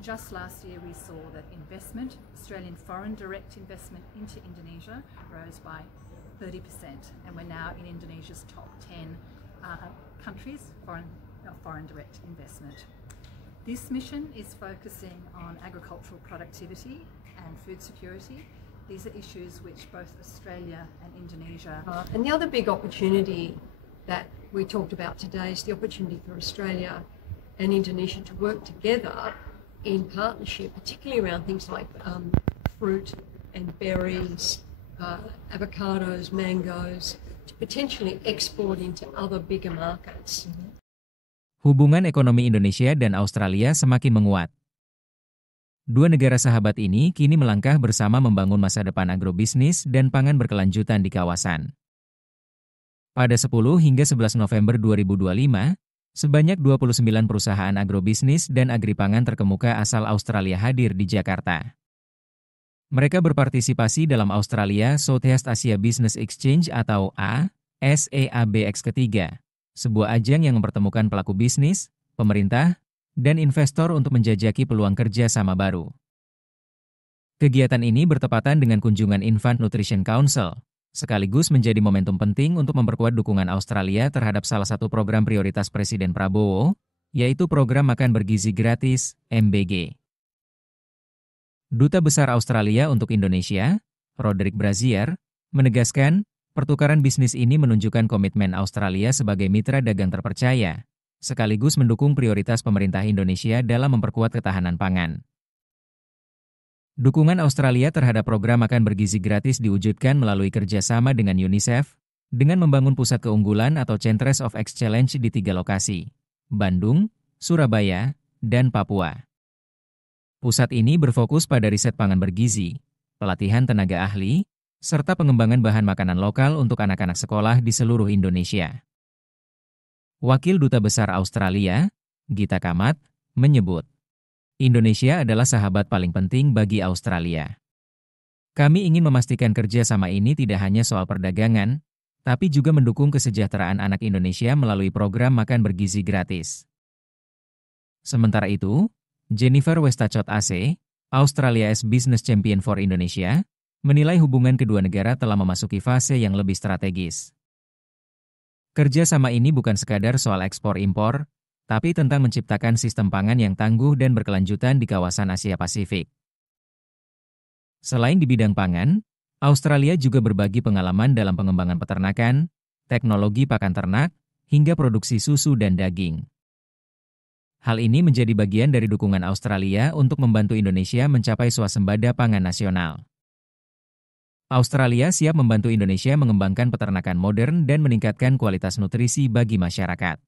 And just last year we saw that investment, Australian foreign direct investment into Indonesia rose by 30%, and we're now in Indonesia's top 10 countries foreign direct investment. This mission is focusing on agricultural productivity and food security. These are issues which both Australia and Indonesia... And the other big opportunity that we talked about today is the opportunity for Australia and Indonesia to work together in partnership, particularly around things like fruit and berries, avocados, mangoes, to potentially export into other bigger markets. Hubungan ekonomi Indonesia dan Australia semakin menguat. Dua negara sahabat ini kini melangkah bersama membangun masa depan agribisnis dan pangan berkelanjutan di kawasan. Pada 10 hingga 11 November 2025, sebanyak 29 perusahaan agribisnis dan agripangan terkemuka asal Australia hadir di Jakarta. Mereka berpartisipasi dalam Australia Southeast Asia Business Exchange atau A-SEABX ketiga, sebuah ajang yang mempertemukan pelaku bisnis, pemerintah, dan investor untuk menjajaki peluang kerja sama baru. Kegiatan ini bertepatan dengan kunjungan Infant Nutrition Council, sekaligus menjadi momentum penting untuk memperkuat dukungan Australia terhadap salah satu program prioritas Presiden Prabowo, yaitu Program Makan Bergizi Gratis, MBG. Duta Besar Australia untuk Indonesia, Roderick Brazier, menegaskan, pertukaran bisnis ini menunjukkan komitmen Australia sebagai mitra dagang terpercaya, sekaligus mendukung prioritas pemerintah Indonesia dalam memperkuat ketahanan pangan. Dukungan Australia terhadap program makan bergizi gratis diwujudkan melalui kerjasama dengan UNICEF, dengan membangun pusat keunggulan atau Centres of Excellence di 3 lokasi, Bandung, Surabaya, dan Papua. Pusat ini berfokus pada riset pangan bergizi, pelatihan tenaga ahli, serta pengembangan bahan makanan lokal untuk anak-anak sekolah di seluruh Indonesia. Wakil Duta Besar Australia, Gita Kamat, menyebut, Indonesia adalah sahabat paling penting bagi Australia. Kami ingin memastikan kerjasama ini tidak hanya soal perdagangan, tapi juga mendukung kesejahteraan anak Indonesia melalui program makan bergizi gratis. Sementara itu, Jennifer Westacott AC, Australia's Business Champion for Indonesia, menilai hubungan kedua negara telah memasuki fase yang lebih strategis. Kerjasama ini bukan sekadar soal ekspor-impor, tapi tentang menciptakan sistem pangan yang tangguh dan berkelanjutan di kawasan Asia Pasifik. Selain di bidang pangan, Australia juga berbagi pengalaman dalam pengembangan peternakan, teknologi pakan ternak, hingga produksi susu dan daging. Hal ini menjadi bagian dari dukungan Australia untuk membantu Indonesia mencapai swasembada pangan nasional. Australia siap membantu Indonesia mengembangkan peternakan modern dan meningkatkan kualitas nutrisi bagi masyarakat.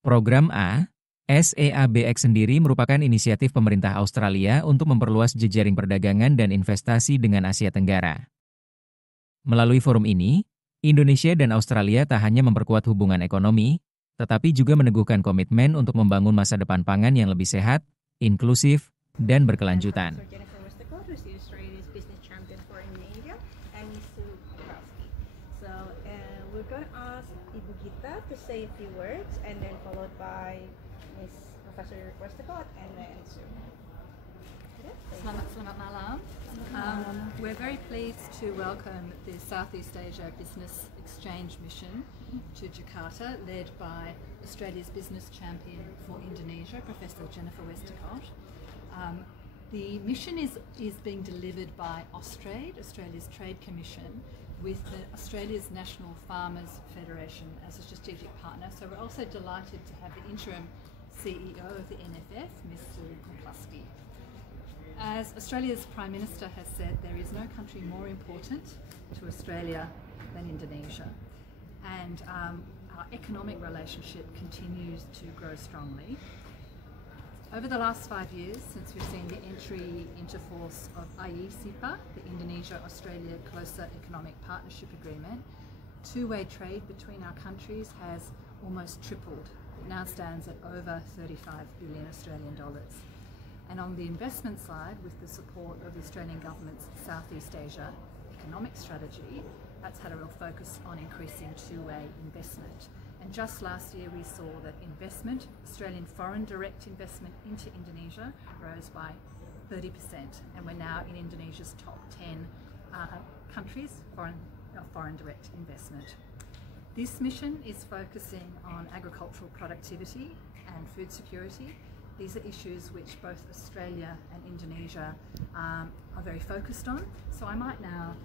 Program A-SEABX sendiri merupakan inisiatif pemerintah Australia untuk memperluas jejaring perdagangan dan investasi dengan Asia Tenggara. Melalui forum ini, Indonesia dan Australia tak hanya memperkuat hubungan ekonomi, tetapi juga meneguhkan komitmen untuk membangun masa depan pangan yang lebih sehat, inklusif, dan berkelanjutan. Ibu Gita to say a few words, and then followed by Miss Professor Westacott, and then Sue. Selamat malam. We're very pleased to welcome the Southeast Asia Business Exchange Mission to Jakarta, led by Australia's Business Champion for Indonesia, Professor Jennifer Westacott. The mission is being delivered by Austrade, Australia's Trade Commission, with Australia's National Farmers Federation as a strategic partner. So we're also delighted to have the interim CEO of the NFF, Mr. McCluskey. As Australia's Prime Minister has said, there is no country more important to Australia than Indonesia. And our economic relationship continues to grow strongly. Over the last 5 years, since we've seen the entry into force of A-SEABX, the Indonesia-Australia Closer Economic Partnership Agreement, two-way trade between our countries has almost tripled. It now stands at over 35 billion Australian dollars. And on the investment side, with the support of the Australian government's Southeast Asia economic strategy, that's had a real focus on increasing two-way investment. And just last year we saw that investment, Australian foreign direct investment into Indonesia rose by 30%, and we're now in Indonesia's top 10 countries foreign direct investment. This mission is focusing on agricultural productivity and food security. These are issues which both Australia and Indonesia are very focused on. So I might now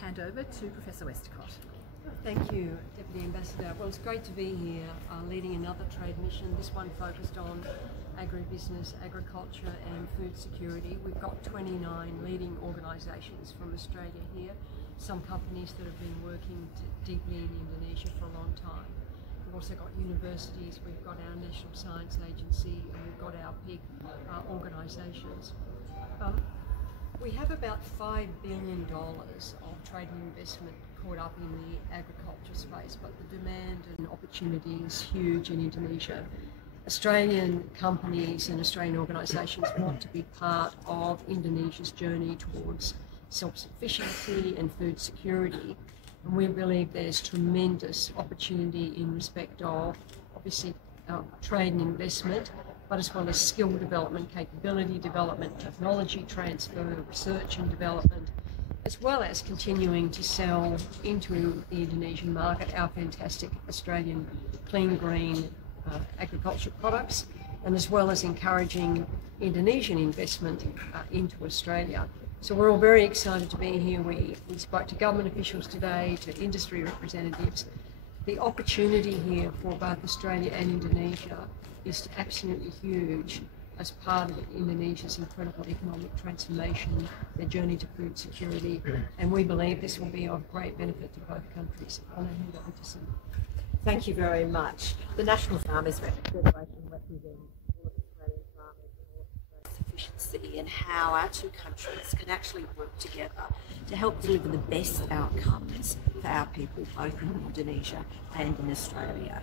hand over to Professor Westacott. Thank you, Deputy Ambassador. Well, it's great to be here leading another trade mission, this one focused on agribusiness, agriculture and food security. We've got 29 leading organisations from Australia here, some companies that have been working deeply in Indonesia for a long time. We've also got universities, we've got our National Science Agency, and we've got our big organisations. We have about $5 billion of trade and investment caught up in the agriculture space, but the demand and opportunity is huge in Indonesia. Australian companies and Australian organisations want to be part of Indonesia's journey towards self-sufficiency and food security, and we believe there's tremendous opportunity in respect of obviously trade and investment, but as well as skill development, capability development, technology transfer, research and development, as well as continuing to sell into the Indonesian market our fantastic Australian clean green agriculture products, and as well as encouraging Indonesian investment into Australia. So we're all very excited to be here. We spoke to government officials today, to industry representatives. The opportunity here for both Australia and Indonesia is absolutely huge as part of Indonesia's incredible economic transformation, their journey to food security, and we believe this will be of great benefit to both countries. I'll hand over to Sam. Thank you very much. The National Farmers Federation represents all of Australian farmers and all of Australia's sufficiency, and how our two countries can actually work together to help deliver the best outcomes for our people, both in Indonesia and in Australia.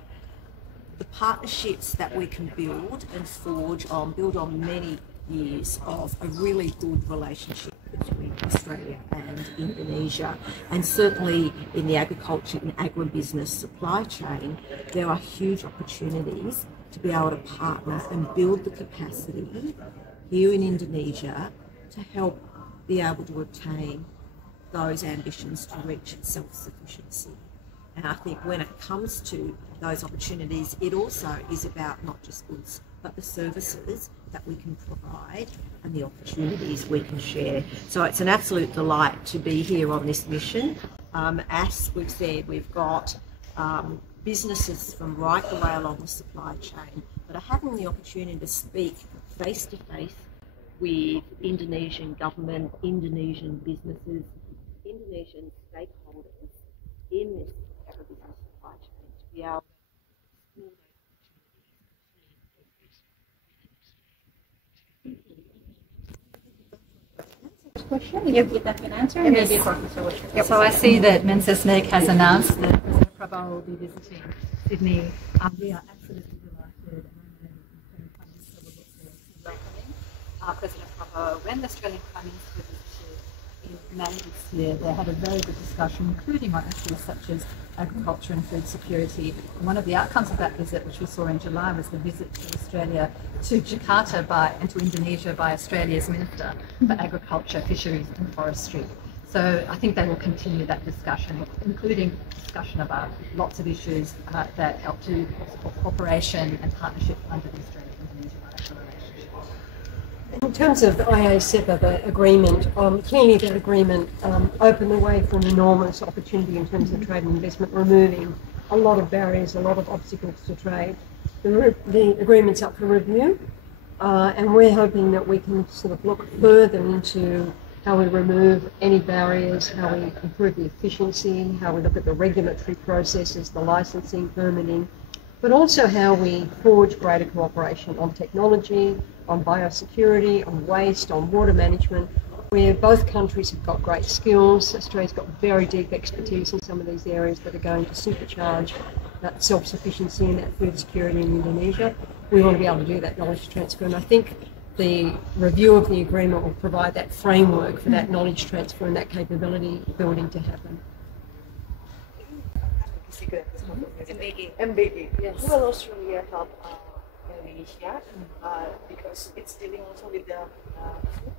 The partnerships that we can build and forge on, build on many years of a really good relationship between Australia and Indonesia, and certainly in the agriculture and agribusiness supply chain, there are huge opportunities to be able to partner and build the capacity here in Indonesia to help be able to obtain those ambitions to reach self-sufficiency. And I think when it comes to those opportunities, it also is about not just goods, but the services that we can provide and the opportunities we can share. So it's an absolute delight to be here on this mission. As we've said, we've got businesses from right the way along the supply chain that are having the opportunity to speak face to face with Indonesian government, Indonesian businesses, Indonesian stakeholders in this agribusiness supply chain to be able to explore those Question? You give that an answer? And maybe Professor Westacott. So I see that Mensesnek has announced that President Prabowo will be visiting Sydney. We are absolutely delighted, and Prime Minister will look forward to welcoming President Prabowo. When the Australian Prime Minister visited in May this year, they had a very good discussion, including on issues such as agriculture and food security. And one of the outcomes of that visit, which we saw in July, was the visit to Australia, to Jakarta and to Indonesia by Australia's Minister for Agriculture, Fisheries and Forestry. So I think they will continue that discussion, including discussion about lots of issues that help to support cooperation and partnership under the Australia-Indonesia bilateral relationship. In terms of the A-SEABX, the agreement, clearly that agreement opened the way for an enormous opportunity in terms of trade and investment, removing a lot of barriers, a lot of obstacles to trade. The agreement's up for review, and we're hoping that we can sort of look further into how we remove any barriers, how we improve the efficiency, how we look at the regulatory processes, the licensing, permitting, but also how we forge greater cooperation on technology, on biosecurity, on waste, on water management, where both countries have got great skills. Australia's got very deep expertise in some of these areas that are going to supercharge that self-sufficiency and that food security in Indonesia. We want to be able to do that knowledge transfer, and I think the review of the agreement will provide that framework for that knowledge transfer and that capability building to happen. MBG. Yes. Will Australia help Indonesia because it's dealing also with the food?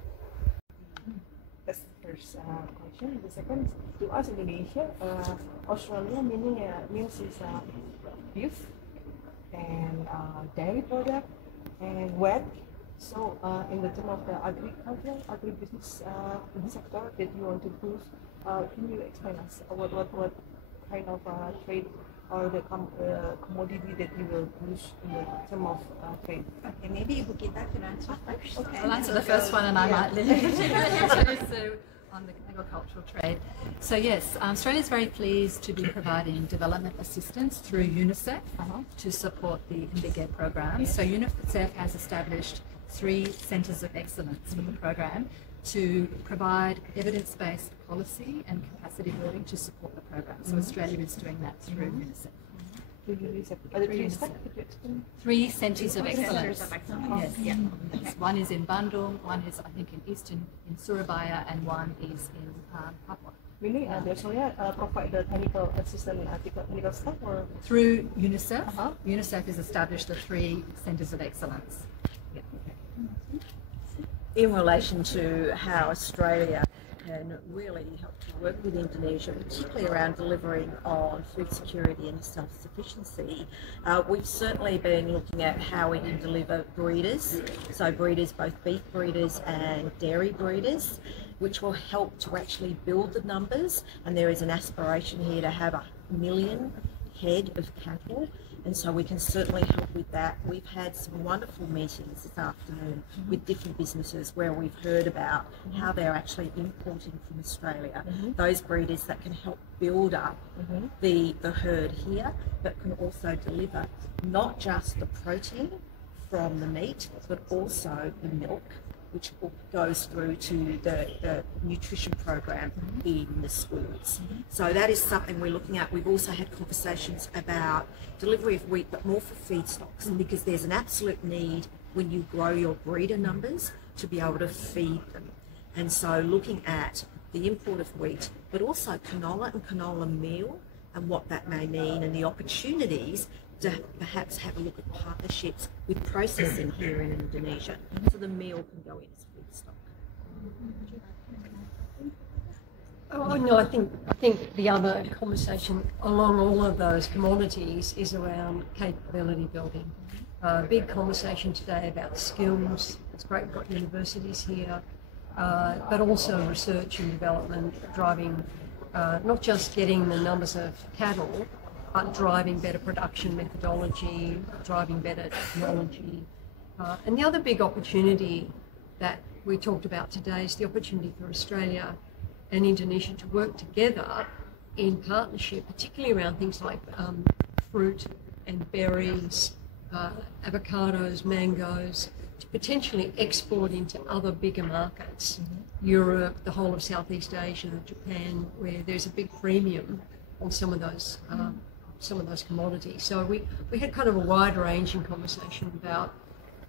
That's the first question. The second, to us Indonesia, Australia means is beef and dairy product and wheat. So in the term of the agriculture, agribusiness sector that you want to boost, can you explain us what kind of trade or the commodity that you will boost in the term of trade? Okay, maybe Ibu Gita can answer first. Okay. I'll answer the first one and I might leave it to you, so on the agricultural trade. So yes, Australia is very pleased to be providing development assistance through UNICEF to support the MBG program. So UNICEF has established 3 centres of excellence for the program to provide evidence-based policy and capacity building to support the program. So Australia is doing that through UNICEF. Three centres of excellence. Yes, yeah. Yes. One is in Bandung, one is I think in Surabaya, and one is in Papua. Really, the Australia provide the technical assistance, technical staff, or through UNICEF. UNICEF has established the 3 centres of excellence. Yeah. In relation to how Australia can really help to work with Indonesia, particularly around delivering on food security and self-sufficiency, we've certainly been looking at how we can deliver breeders, so breeders, both beef breeders and dairy breeders, which will help to actually build the numbers. And there is an aspiration here to have 1 million head of cattle, and so we can certainly help with that. We've had some wonderful meetings this afternoon with different businesses where we've heard about how they're actually importing from Australia those breeders that can help build up the herd here, but can also deliver not just the protein from the meat, but also the milk, which goes through to the nutrition program in the schools. So that is something we're looking at. We've also had conversations about delivery of wheat, but more for feedstocks, because there's an absolute need when you grow your breeder numbers to be able to feed them. And so looking at the import of wheat, but also canola and canola meal and what that may mean, and the opportunities to perhaps have a look at partnerships with processing here in Indonesia, so the meal can go in as feedstock. Oh no, I think the other conversation along all of those commodities is around capability building. Big conversation today about skills. It's great we've got universities here, but also research and development, driving not just getting the numbers of cattle, but driving better production methodology, driving better technology. And the other big opportunity that we talked about today is the opportunity for Australia and Indonesia to work together in partnership, particularly around things like fruit and berries, avocados, mangoes, to potentially export into other bigger markets, Europe, the whole of Southeast Asia, Japan, where there's a big premium on some of those commodities. So we had kind of a wide-ranging conversation about,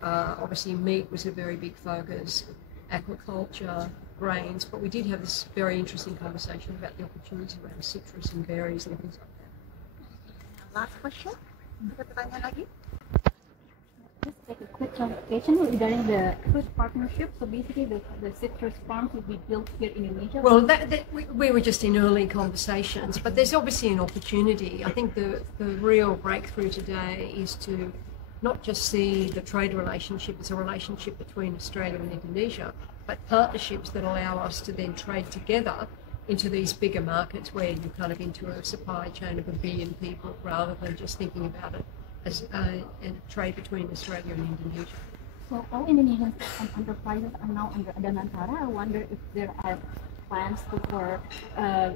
obviously meat was a very big focus, aquaculture, grains, but we did have this very interesting conversation about the opportunities around citrus and berries and things like that. Last question? Ada pertanyaan lagi? Just like a quick clarification regarding the food partnership. So basically the citrus farms will be built here in Indonesia? Well, we were just in early conversations, but there's obviously an opportunity. I think the real breakthrough today is to not just see the trade relationship as a relationship between Australia and Indonesia, but partnerships that allow us to then trade together into these bigger markets where you're kind of into a supply chain of 1 billion people, rather than just thinking about it as a trade between Australia and Indonesia. So all Indonesian enterprises are now under Danantara. I wonder if there are plans for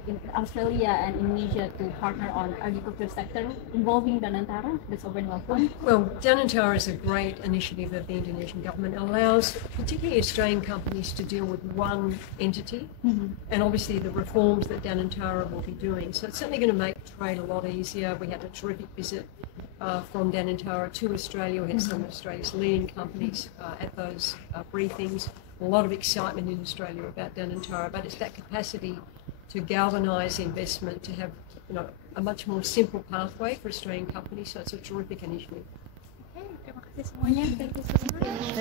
in Australia and Indonesia to partner on agriculture sector involving Danantara, the sovereign wealth fund? Well, Danantara is a great initiative of the Indonesian government. It allows particularly Australian companies to deal with one entity, and obviously the reforms that Danantara will be doing. So it's certainly going to make trade a lot easier. We had a terrific visit from Danantara to Australia. We had some of Australia's leading companies at those briefings. A lot of excitement in Australia about Danantara, but it's that capacity to galvanise investment, to have a much more simple pathway for Australian companies. So it's a terrific initiative. Oke, terima kasih semuanya. Thank you so much.